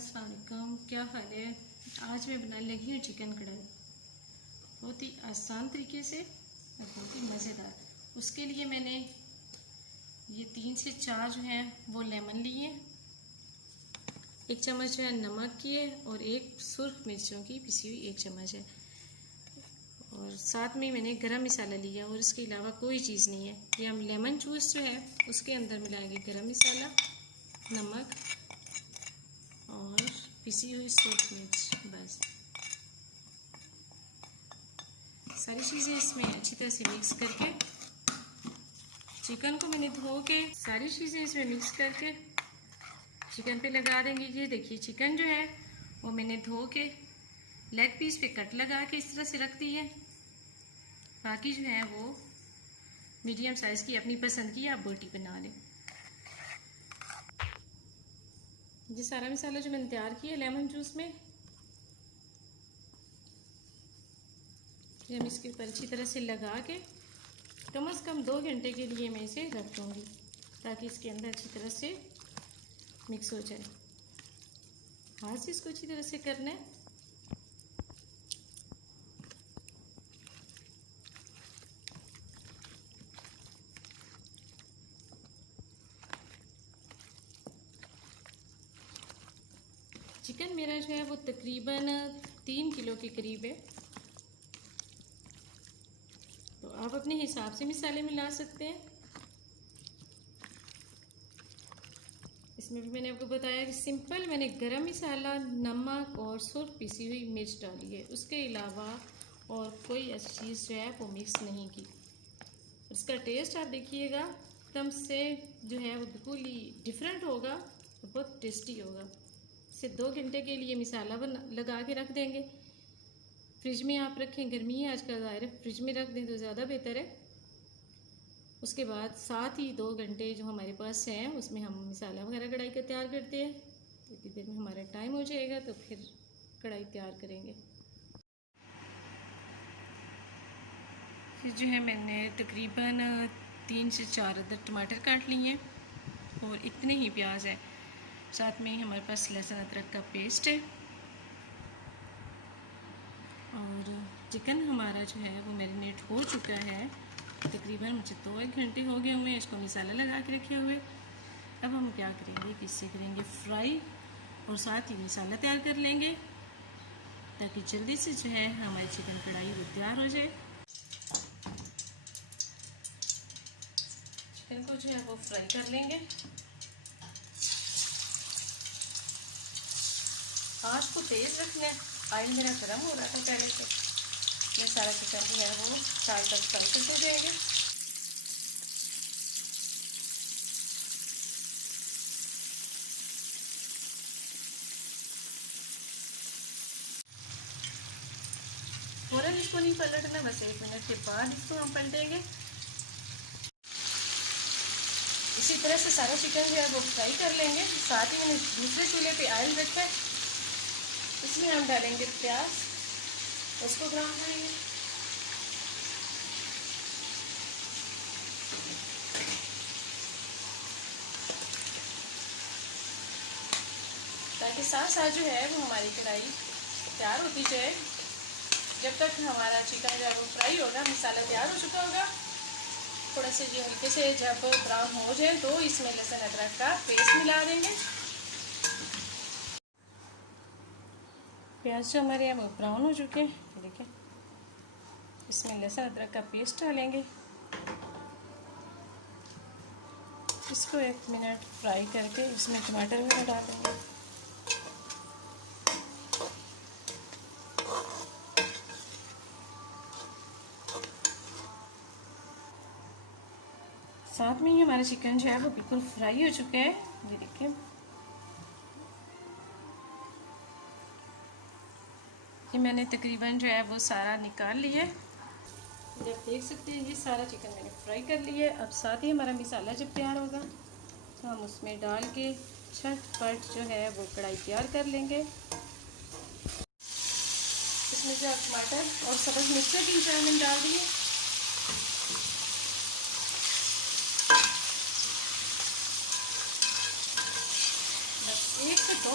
अस्सलाम वालेकुम, क्या हाल है। आज मैं बनाने लगी हूँ चिकन कढ़ाई, बहुत ही आसान तरीके से और बहुत ही मज़ेदार। उसके लिए मैंने ये 3 से 4 जो हैं वो लेमन लिए, 1 चम्मच जो है नमक की है और 1 सुर्ख मिर्चों की पिसी हुई 1 चम्मच है, और साथ में मैंने गरम मसाला लिया और इसके अलावा कोई चीज़ नहीं है। ये हम लेमन जूस जो है उसके अंदर मिलाएंगे गरम मसाला, नमक और पिसी हुई सुर्ख मिर्च। बस सारी चीज़ें इसमें अच्छी तरह से मिक्स करके, चिकन को मैंने धो के सारी चीज़ें इसमें मिक्स करके चिकन पे लगा देंगे। ये देखिए चिकन जो है वो मैंने धो के लेग पीस पे कट लगा के इस तरह से रख दी है। बाकी जो है वो मीडियम साइज़ की अपनी पसंद की आप बोटी बना लें। ये सारा मसाला जो मैंने तैयार किया लेमन जूस में, ये हम इसके ऊपर अच्छी तरह से लगा के कम से कम 2 घंटे के लिए मैं इसे रख दूँगी ताकि इसके अंदर अच्छी तरह से मिक्स हो जाए। हाथ से इसको अच्छी तरह से करना है। चिकन मेरा जो है वो तकरीबन 3 किलो के करीब है, तो आप अपने हिसाब से मसाले मिला सकते हैं। इसमें भी मैंने आपको बताया कि सिंपल मैंने गरम मसाला, नमक और सुर्ख पिसी हुई मिर्च डाली है, उसके अलावा और कोई ऐसी चीज़ जो है वो मिक्स नहीं की। इसका टेस्ट आप देखिएगा एकदम से जो है वो बिल्कुल ही डिफरेंट होगा, बहुत टेस्टी होगा। इसे 2 घंटे के लिए मसाला लगा के रख देंगे। फ्रिज में आप रखें, गर्मी है आजकल ज़ाहिर है, फ्रिज में रख दें तो ज़्यादा बेहतर है। उसके बाद साथ ही 2 घंटे जो हमारे पास हैं उसमें हम मसाला वगैरह कढ़ाई का तैयार करते हैं। इतनी देर में हमारा टाइम हो जाएगा तो फिर कढ़ाई तैयार करेंगे। फिर जो है मैंने तकरीबन 3 से 4 अदद टमाटर काट लिए हैं और इतने ही प्याज है। साथ में ही हमारे पास लहसुन अदरक का पेस्ट है, और चिकन हमारा जो है वो मैरिनेट हो चुका है। तकरीबन मुझे 2-1 घंटे हो गए हुए इसको मसाला लगा के रखे हुए। अब हम क्या करेंगे कि इसे करेंगे फ्राई और साथ ही मसाला तैयार कर लेंगे ताकि जल्दी से जो है हमारी चिकन कढ़ाई वो तैयार हो जाए। चिकन को जो है वो फ्राई कर लेंगे। आँच को तेज़ रखना है। ऑयल मेरा गर्म हो रहा था पहले से, ये सारा चिकन जो है वो चार तक फ्राई करते जाएंगे। फ़ौरन इसको नहीं पलटना, बस 1 मिनट के बाद इसको हम पलटेंगे। इसी तरह से सारा चिकन जो है वो फ्राई कर लेंगे। साथ ही मैंने दूसरे चूल्हे पे ऑयल रखा है, इसमें हम डालेंगे प्याज, उसको ब्राउन करेंगे। ताकि साथ साथ जो है वो हमारी कढ़ाई तैयार होती जाए। जब तक हमारा चिकन जो है वो फ्राई होगा, मसाला तैयार हो चुका होगा, थोड़ा से ये हल्के से जब ब्राउन हो जाए तो इसमें लहसुन अदरक का पेस्ट मिला देंगे। प्याज जो हमारे यहाँ वो ब्राउन हो चुके हैं, देखिए इसमें लहसुन अदरक का पेस्ट डालेंगे। इसको 1 मिनट फ्राई करके इसमें टमाटर भी डाल देंगे। साथ में ही हमारा चिकन जो है वो बिल्कुल फ्राई हो चुका है, ये देखिए। ये मैंने तकरीबन जो है वो सारा निकाल लिया है। जब देख सकते हैं ये सारा चिकन मैंने फ्राई कर लिया है। अब साथ ही हमारा मसाला जब तैयार होगा तो हम उसमें डाल के झटपट जो है वो कढ़ाई तैयार कर लेंगे। इसमें जो टमाटर और सब्ज़ मिर्चें भी जो मैंने डाल दिए। बस 1 से 2